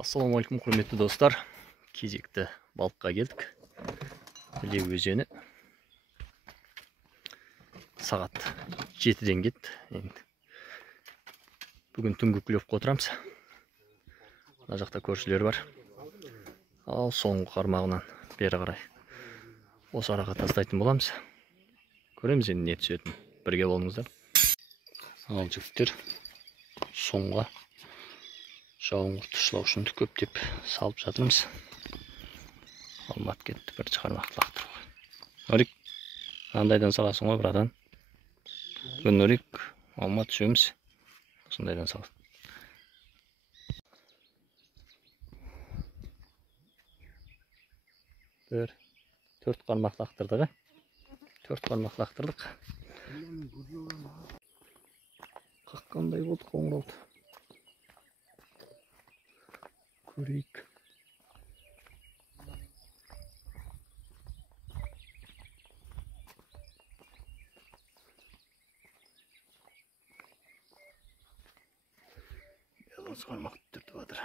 Ассалаумағалейкум, құрметті достар. Кезекті балыққа келдік. Іле өзені. Сағат 7-ден кетті. Бүгін түнгі клевқа отырамыз. Мына жақта көршілер бар. Ал соңғы қармағынан бері қарай осы араға тастайтын боламыз. Көреміз енді не түсетін. Бірге болыңыздар. Ал жігіттер соңға жауынғырт ұшылау үшін көптеп салып жатырмыз. Алмат кетті, бір шығармақ лақтыруға. Нұрик, андайдан саласың ғой, братан. Бүгін Нұрик, Алмат үшеуміз осындайдан салады. Төрт қармақ лақтырдық. Төрт қармақ лақтырдық. Қаққандай болды қоңырауды. Көрейік. Осы қармақ түртіп жатыр.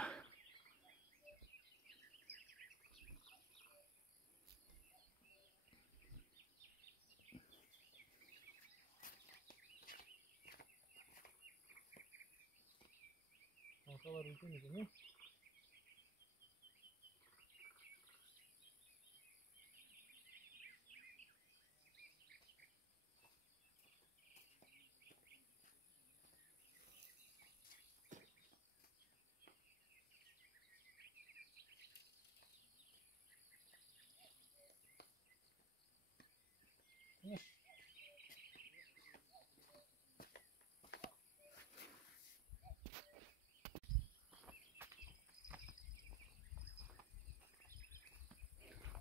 Қалқалар үлкен екен,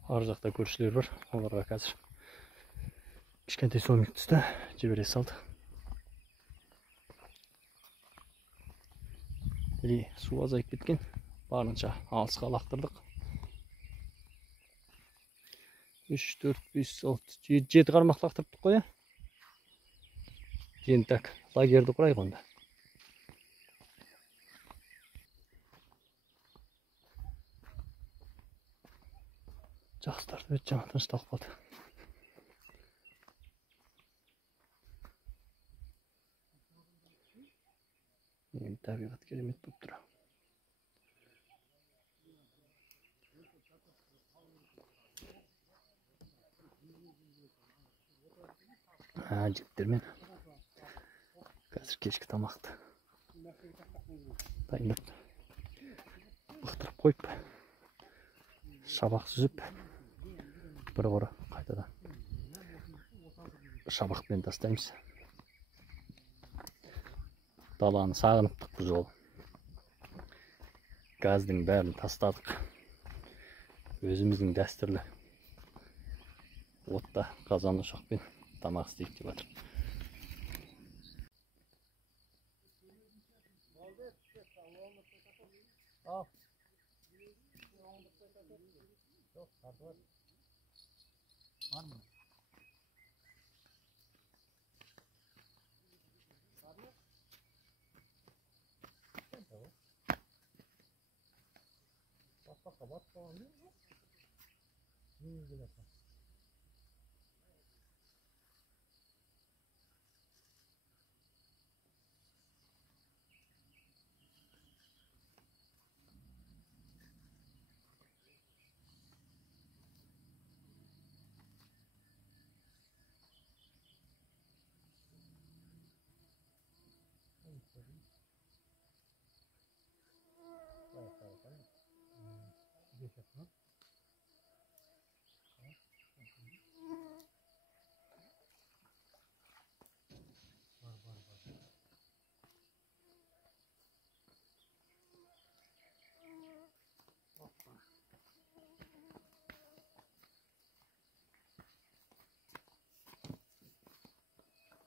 ар жақта көршілер бар, оларға қазір кішкентай сомик түсті, жібере салды. Су азайып кеткен, барынша алысқа лақтырдық. 3, 4, 5, 6, 7 қармақ лақтырдық қоя. Енді так, лагерді құрайық онда. Жақсыларды өт жаңа тынышталып қалды. Енді табиғат керемет болып тұр. Жігіттермен қазір кешкі тамақты дайындап лақтырып қойып, шабақ сүзіп, бір қора қайтадан шабақпен тастаймыз. Даланы сағыныптық бұл жол. Газдың бәрін тастадық. Өзіміздің дәстүрлі отта қазан ошақпен тамақ істейік деп жатыр.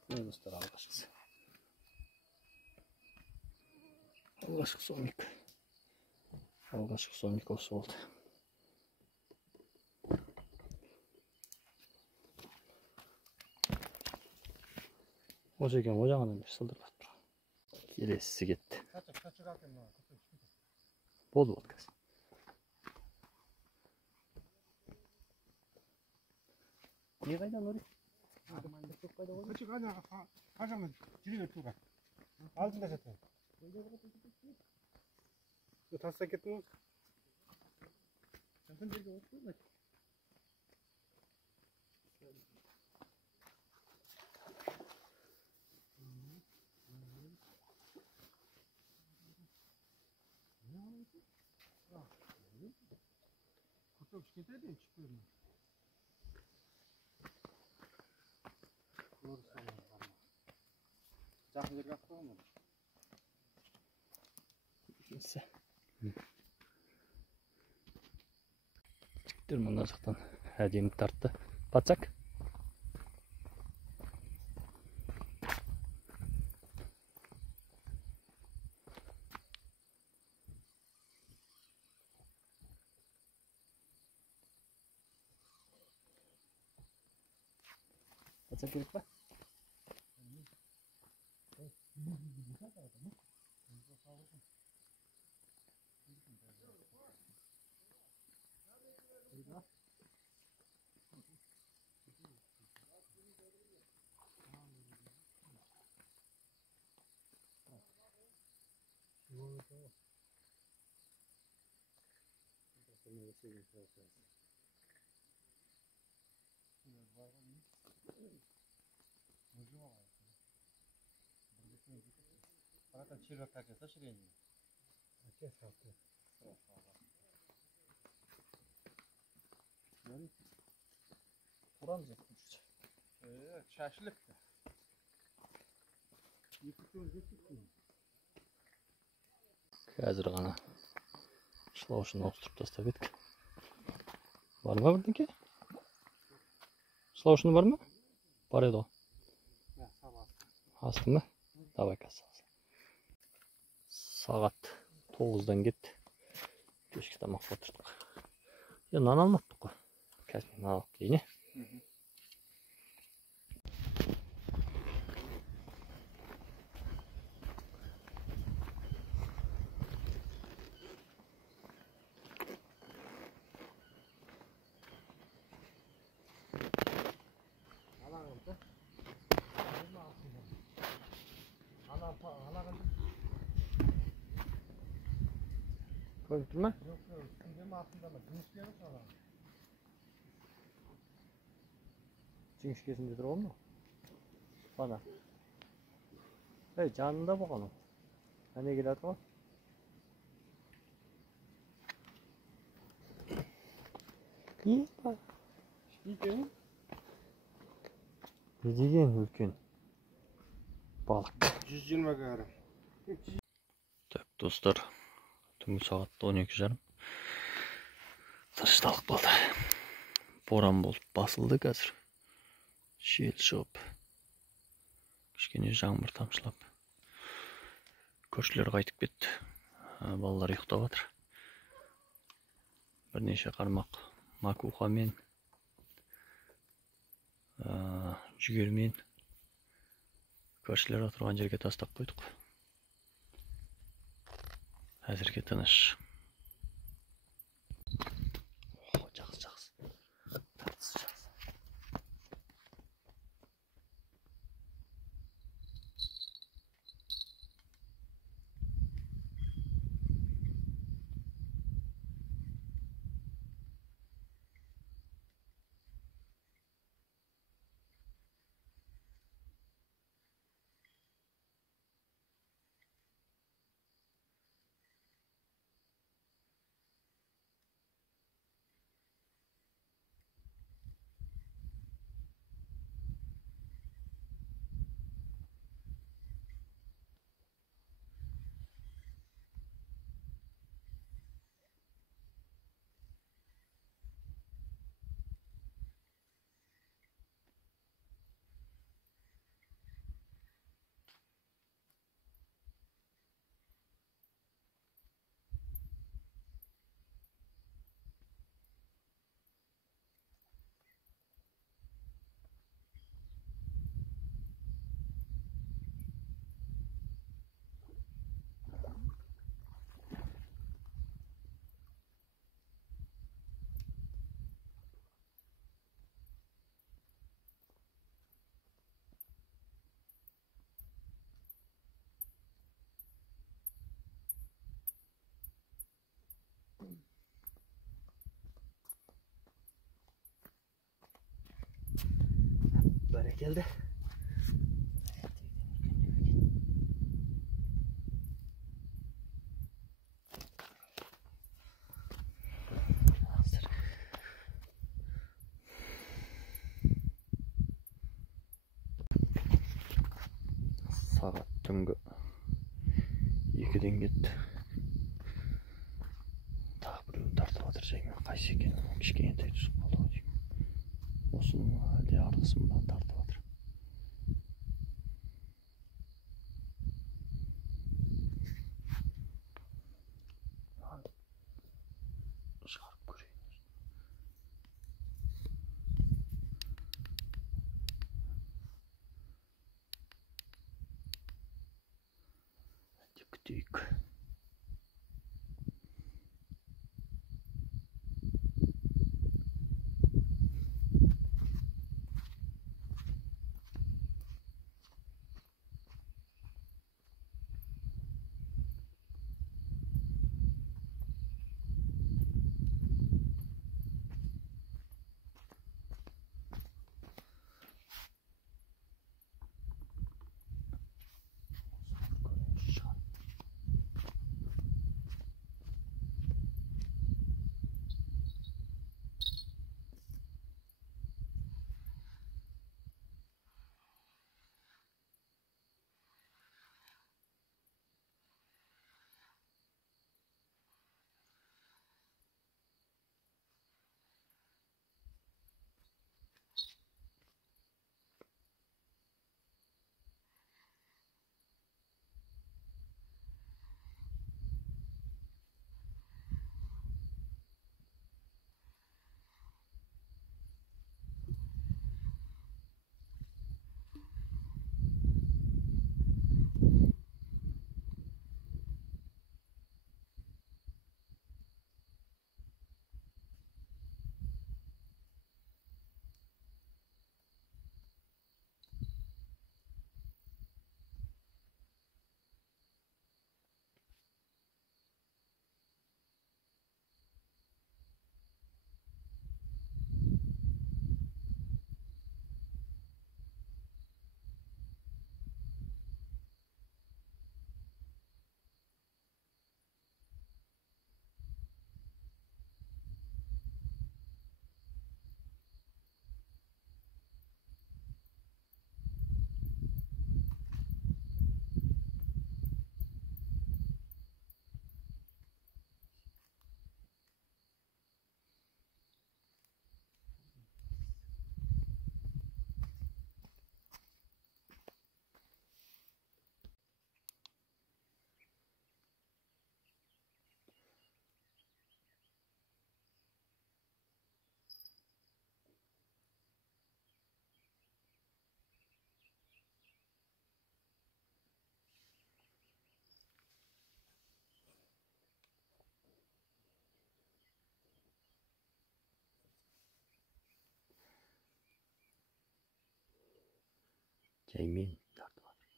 Dostlar, alғашқы сомик. Алғашқы сомик осы болды. Осы екен, о жағынан бір сылдырлап тұр. Келесісі кетті. Болуп атат қазір. Не қайдан ұрып? Küçük ana hacamın ciri tuğra. Altında zaten. Bu tasta gittin mi? Zaten bir de otur da. Kurtak şikayet edin çıkıyor mu? Doğru sanırım. Жақын жерге алып қойған оны. Neyse. Жігіттер мына жақтан әдемі тартты. Батсак. Батсак керек па? Fakat çirvak takıyorsa şireyim. Kes kalktı. Buramız etmiş. Şaşılık da. Yıkıtıyoruz yıkıtıyoruz. Қазір ғана шылаушыны ауыстырып тастап едік. Бар ма бірдеңке? Шылаушыны бар ма? Бар еді ғой. Асты ма? Давай қазір. Сағат 9-дан кетті. Кешкі тамаққа отырдық. Нан алматтық қой. Қазір нан алып келейін. Көріп тұр ма? Yok yok. Şimdi altında mı? Gümüşleri falan. Жіңішкесінде тұр ғой мынау. Бана. Жанында болған ол. Әне келеді ғой. Екен? Не деген үлкен балық. 120 грамм. Так, достар. Түнгі сағат 12:30. Тынышталық болды. Боран болып басылды қазір. Жел шығып. Кішкене жаңбыр тамшылап. Көршілер қайтып кетті. Балалар ұйықтап жатыр. Бірнеше қармақ макухамен, жүгермен көршілер отырған жерге тастап қойдық. Әзірге тыныш. Жақсы, жақсы. Тартысы жақсы. келді. Сағат түнгі 2-ден кетті. Тағы біреуін тартып жатыр жаймен. Қайсы екен? Кішкентай түсіп қалды ғой деймін. Осының әлде арғысын ба тартып жатыр. Шығарып көрейін. Күтейік. Jaymin tartib oladi.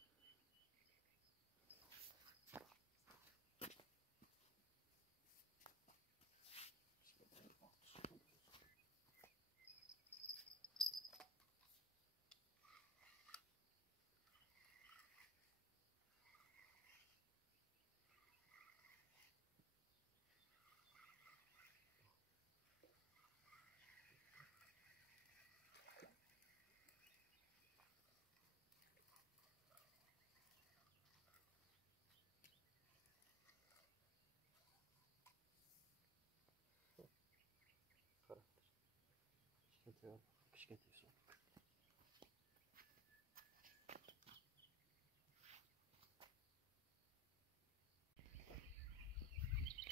Kishkentay suv.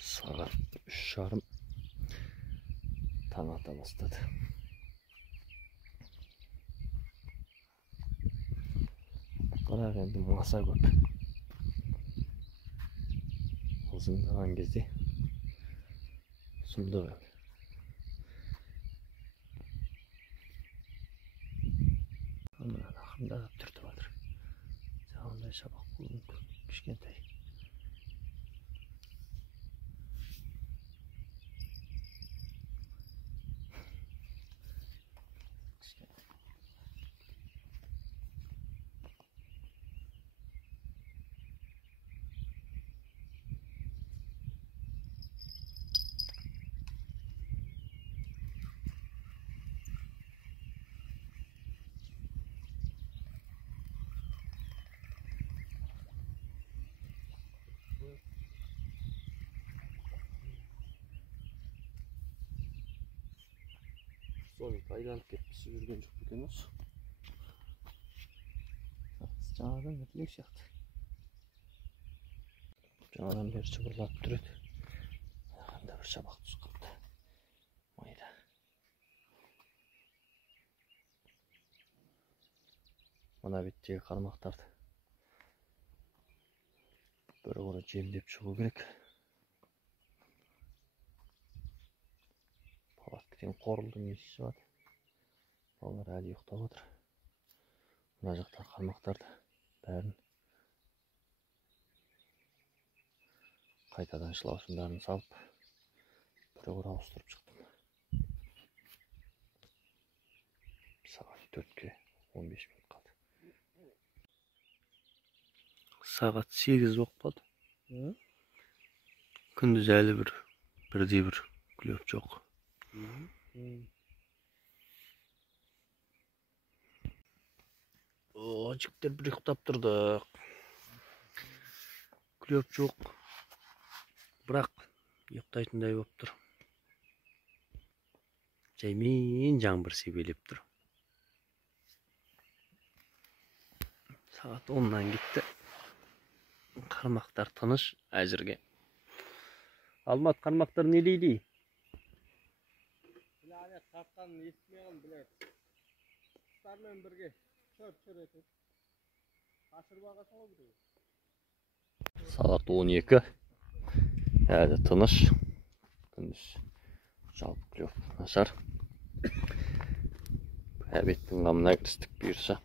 Saat 3:30 taң ata bastadi. Бірақ енді маса көп. Ызыңдаған кезде сұмдық енді. Ақырында түртіп жатыр. Жағындай шабақ болуы кішкентай. Sonik aylanıp ketmesi yürgen çok ekan osu. Жаңадан өтілек сияқты. Жаңадан бері шыбырлап тұреді. Қандай бір шабақ тұз қыпты. Майда. Мына беттегі қармақтарды бір қора жемдеп шығу керек. Палаткіден қорылдың есі шығады. Балалар әлі ұйықтап отыр. Мына жақта қармақтарды бәрін қайтадан шылаушын бәрін салып бір қора ауыстырып шықтым. Сағат 4-ке 15 минут қалды. Сағат 8 болып қалды. Күндіз әлі бірдей бір клев жоқ. Жігіттер бір ұйықтап тұрдық. Клев жоқ. Бірақ ұйықтайтындай болып тұр. Жаймен жаңбыр себелеп тұр. Сағат 10-нан кетті. Қармақтар тыныш әзірге. Алмат, қармақтар не дейді? Біләне тартқанын естімеген біледі. Құстармен бірге шөр етеді. Қашырып ағасың ғой біреу. Сағат 12. Әлі тыныш. Күндіз жалпы клев нашар. Әбеттің қамына кірістік бұйырса.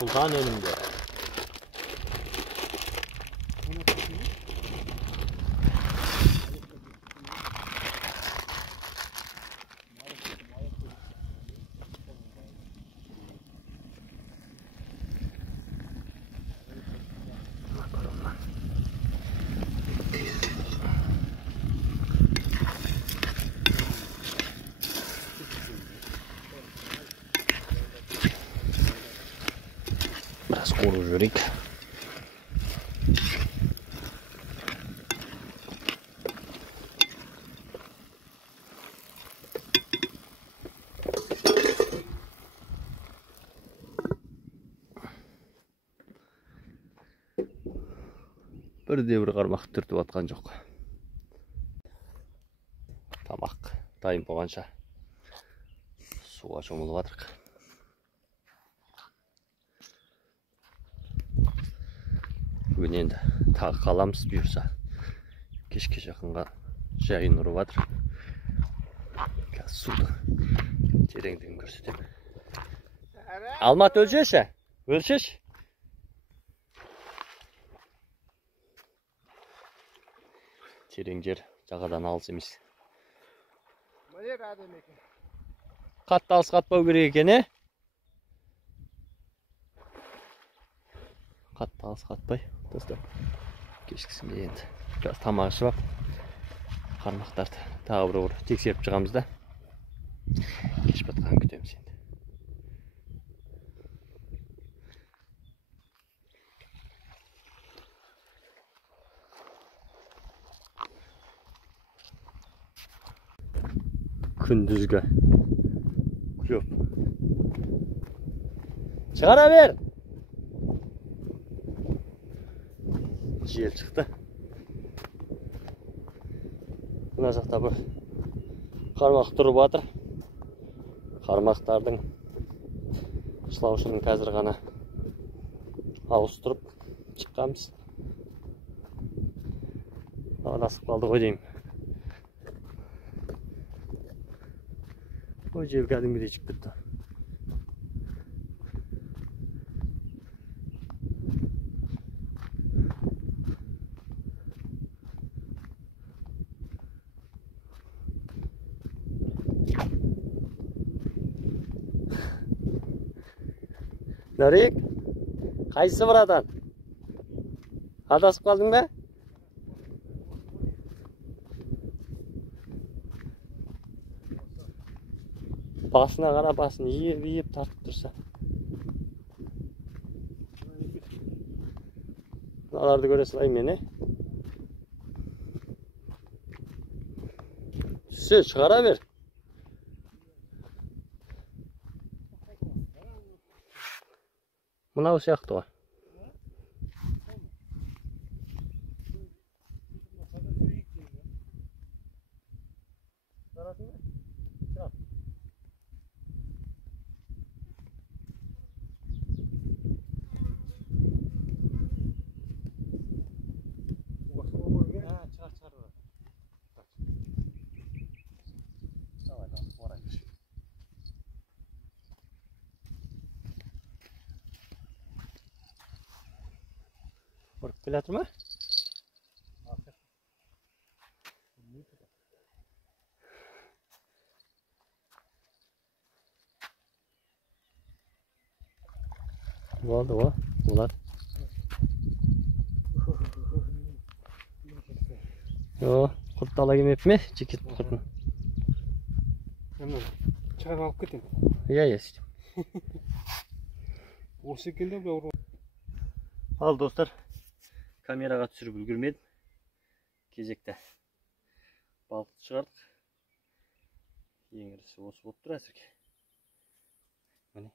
Sultan önümde. Biraz koru jürik. Бірде бір қармақ түртіп атқан жоқ. Тамақ дайын болғанша суға шомылып жатырық. Бүгін енді тағы қаламыз бұйырса. Кешке жақынға жайын ұрып жатыр. Қазір суды тереңдігін көрсетемін. Алмат, өлшеші. Өлшеш. Терең жер жағадан алыс емес. Қатты алыс қатпау керек екен, Қатты алыс қатпай. Достар, кешкісінде енді тамақ ішіп қармақтарды тағы бір тексеріп шығамыз да кеш батқанын күтеміз енді. Күндізгі клев. Шығара бер! Жел шықты. Мына жақта бір қармақ тұрып жатыр. Қармақтардың шылаушының қазір ғана ауыстырып шыққанбыз. Адасып қалды ғой деймін. Ой, жел кәдімгідей шығып кетті. Нарик, qaysi biradan? Adasib qolding mı? Basına qara, basını yiyip tartib tursa. Alardı göresiz ay meni. Düşse çıkara ver. Buna o siyahtı var. Korkup bilatır mı? Oldu o. Ulan. Yo, kurt dala girmeyip mi? Cekit kurtun. Hemen çay alıp gidin. Ya yesin. O şekilde bile Al dostlar. Kameraga түсіріп үлгермедім. Кезекте балықты шығардық. Ең ірісі осы болып тұр әзірге. Міне.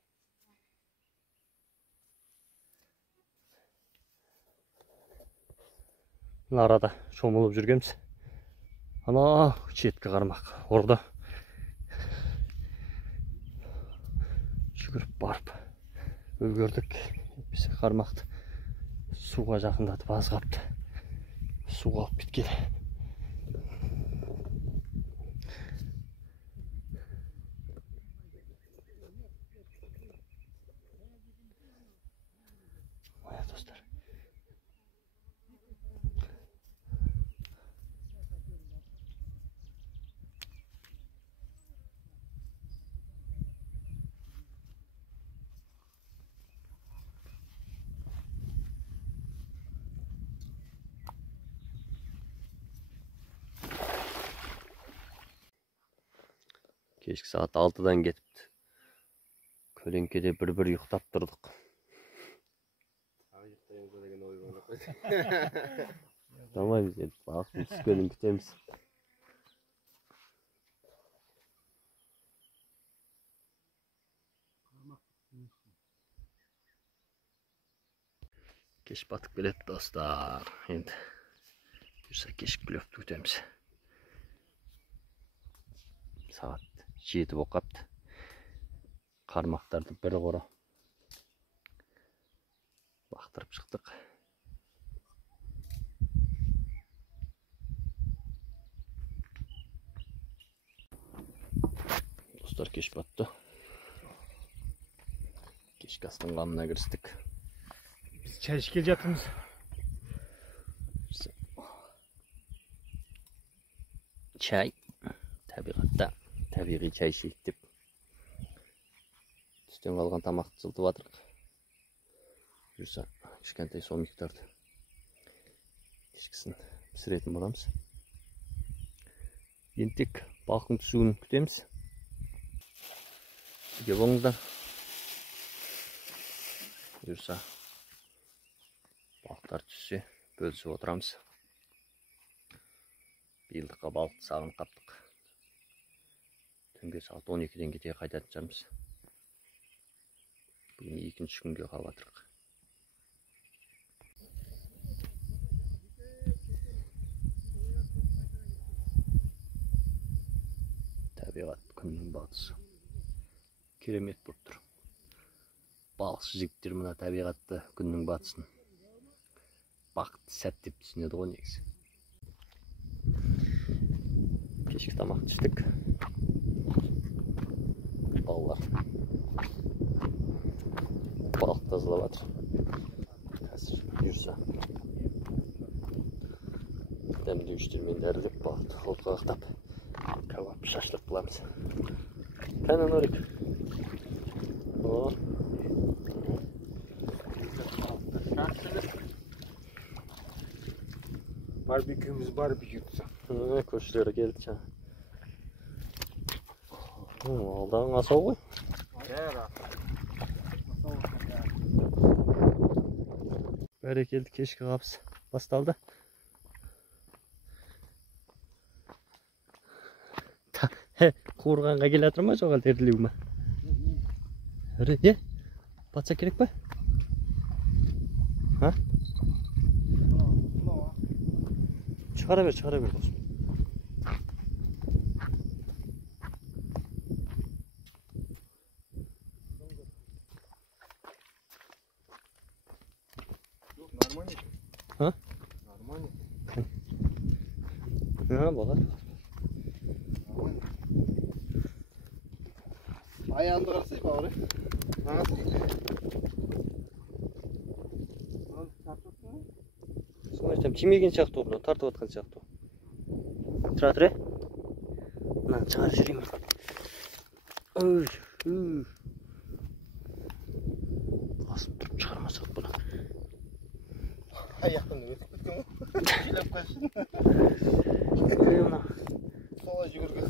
Мына арада шомылып жүргенбіз. Ана шеткі қармақ орда. Жүгіріп барып үлгердік. Біз қармақты суға жақындатып аз қапты. Суға алып кеткелі. Aya dostlar. Keşke saat 6'dan getipti. Kölengede bir yuktap durduk. Tamam biz yedik. Bak biz kölün kütemiz. Keş batık bilet dostlar. Şimdi yürse keşik blöf kütemiz. Saat 7 болып қапты. Қармақтарды бір қора бақтырып шықтық. Достар кеш батты. Кешкі астың қамына кірістік. Biz çay içkeli жатырмыз. Çay табиғатта табиғи чай ішейік деп түстен қалған тамақты жылытып жатырмық. Жүрсе кішкентай сомиктарды кешкісін пісіретін боламыз. Енді тек балықтың түсуін күтеміз. Сізге болыңыздар. Жүрсе балықтар түссе бөлісіп отырамыз. Биылдыққа балықты сағынып қаптық. Түнге saat 12'den kete қайтатын шығармыз. Бүгін екінші күнге қалып жатырмық. Табиғат күннің батысы. Керемет болып тұр. Балықшы жігіттер мына табиғатты күннің батысын бақытты сәт деп түсінеді ғой негізі. Кешкі тамақ түстік. Балалар балық тазалап жатыр. Қазір бұйырса дәмдеуіштермен дәрілеп балықты қолқалақтап кәуап шашлық қыламыз. Кәне Нұрик. Barbekümüz barbekü. Көршілері келді жаңа. Алдағы асау ғой. Бәрекелді, кешкі қапыс басталды. Қуырғанға келе жатыр ма, жоқ әлде ірілеу ма? Батса керек па? Шығара бер досым. Нормально. Нормально. Бағар. Ayağını qarasay bari. Соны айтам, тимеген сияқты ол, тартып атқан сияқты. Тұра. Мынаны шығарып жүреймін. Басып тұрып шығармасақ бұны. Аяқтан өтіп кеткен ғой. Келіп қашын. Солай жүгірген.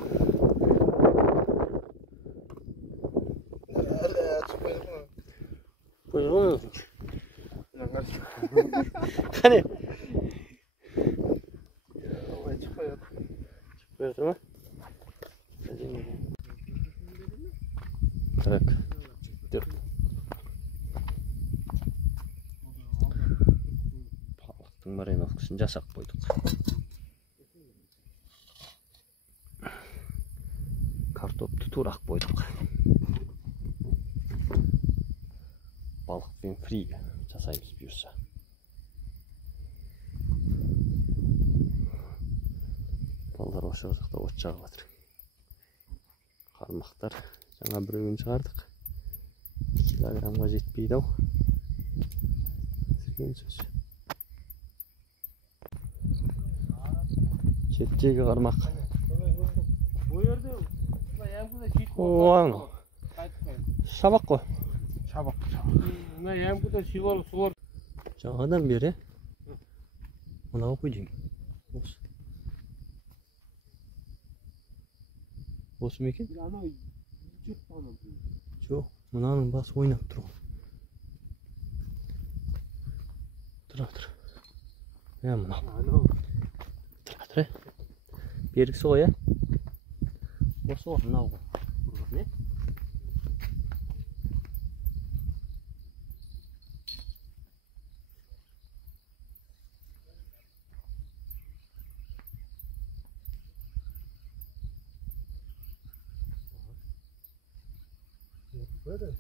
Buyurun. Hani? Çıkmıyor mu? Так. Балықтың мариновкасын жасап қойдық. Картопты турак қойдық. Балықпен фри жасаймыз бұйырса. Балдар осы жақта от жағып жатыр. Қармақтар жаңа біреуін шығардық. 2 килограммға жетпейді ау. Сізген сөз. Шеттегі қармақ. Шабақ қой. Шабақ. Мына ямкада сулар. Жаңадан бері мынау қой деймін. Осы ма екен? Жоқ, мынаның басы ойнап тұр. Тұра. Мынау. Тұра. Бергісі ғой, Осы ғой, мынау ғой. Не? Böyle mi?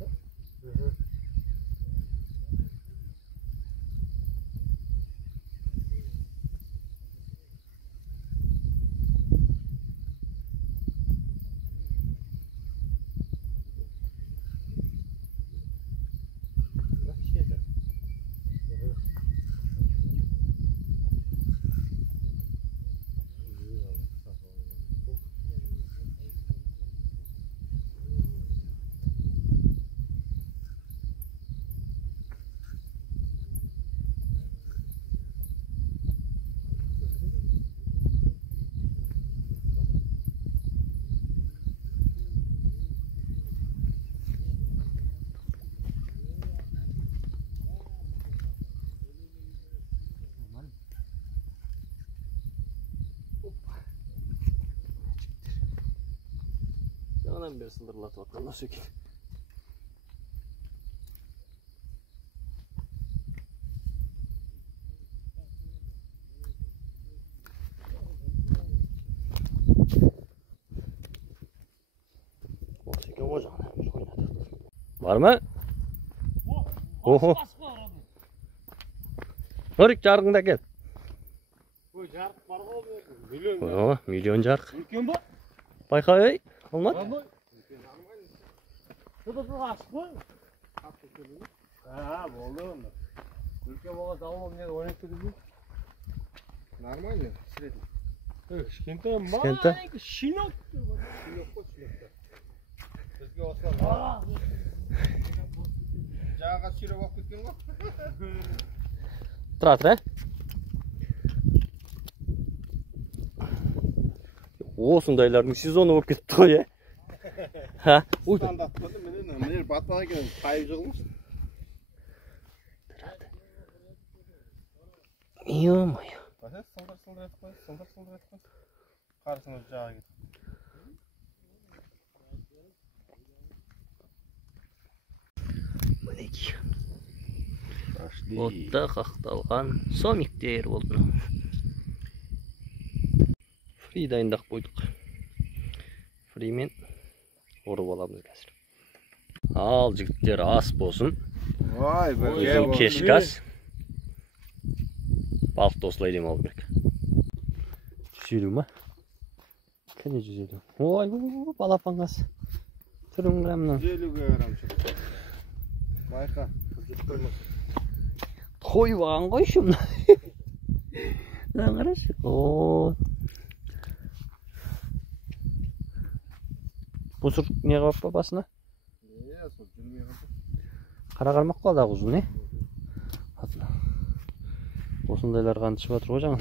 Жаңадан бері сылдырлатып атқан осы екен. Осы екен ғой жаңадан бері ойнадық. Бар ма? Охо. Нұрик, жарығыңда кел. Ой, жарық бар ғой. Миллион. Миллион жарық. Үлкен ба? Байқа, ей, алмат. Şurada açık mı? Ha, oldu onda. Ülke boğa davul ne oynayıp durdu. Normal mi? Siredi. Şkente mi? Şkente. Şinok. Şinok koç şinokta. Bizge olsa. Jağa şire bak gittin mi? Тұра. Осындайлардың сезоны болып кетті ғой, е? Ха? Стандарт болды, міне батпақ екен, қайып жығылмыз. Ё-моё. Сылдыр етіп қой. Қарсыңыз жаға кет. Мінекей. Отта қақталған сомиктер болды. Фри дайындақ қойдық. Фримен ұрып аламыз қазір. Ал, жігіттер, ас болсын. Өзің кешкі ас. Балықты осылай демалу керек. 150 ма? Кәне 150. Ой, балапан қас. Түрін грамнан. 150 грамм шықты. Байқа, жүріп қоймас. Қой баған ғой шымна. Қарашы. Бұсыр не қабап па басына? Сол жүрмей қалды. Қара қармақ қой дағы ұзын, не? Осындайлар қанды шығып атыр ғой жаңа.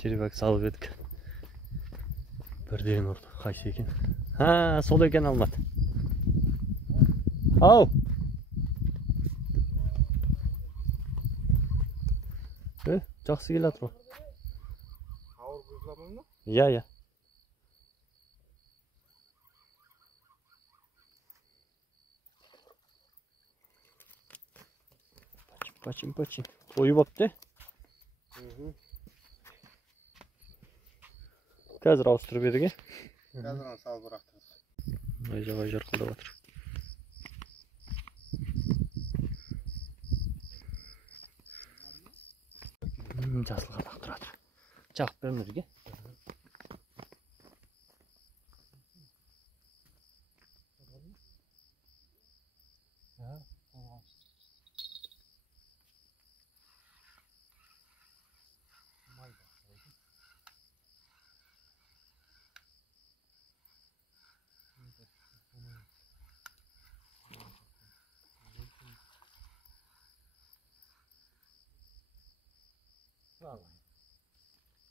Черебак салып едік. Бірден ұрды. Қайсы екен? Ха, сол екен Алмат. Ау! Жақсы келе атыр ғой. Ауыр бұзыламын ма? Иә. Пачим. Қойып апты. Қазір ауыстырып едіге. Қазір салып ұрақтырды. Ғай жарқылдап атыр. Жасыл қадақ тұрады. Жақып бермізге.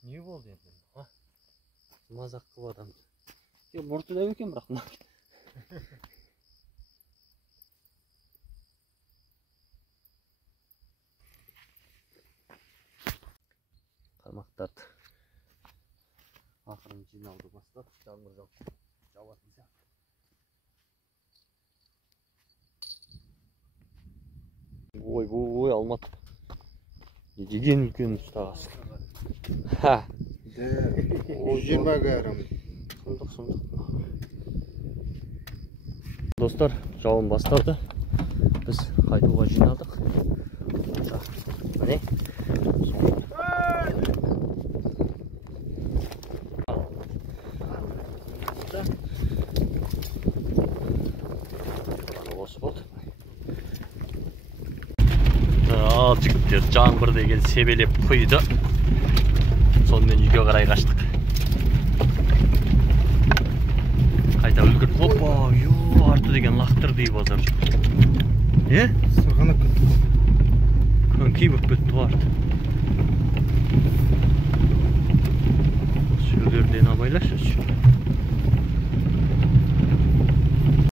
Не болды енді? Мазақ қылып адамды. Мұрты да екен бірақ. Қармақтарды ақырын жиналды бастап, жаңбыр жауатын сияқты. Ой, Алмат. Не деген үлкен ұстағасың. Ха. 20 грамм. Сұмдық. Достар, жауын бастарды. Біз қайтуға жиналдық. Міне. Осы болды. Ал, жігіттер, жаңбыр деген себелеп құйды. Сонымен үйге қарай қаштық. Қайта үлгір. Опа, арты деген лақтыр дей базар. Сырғанап кетті. Конкей болып кетті арты. Осы үйлерден абайлашы.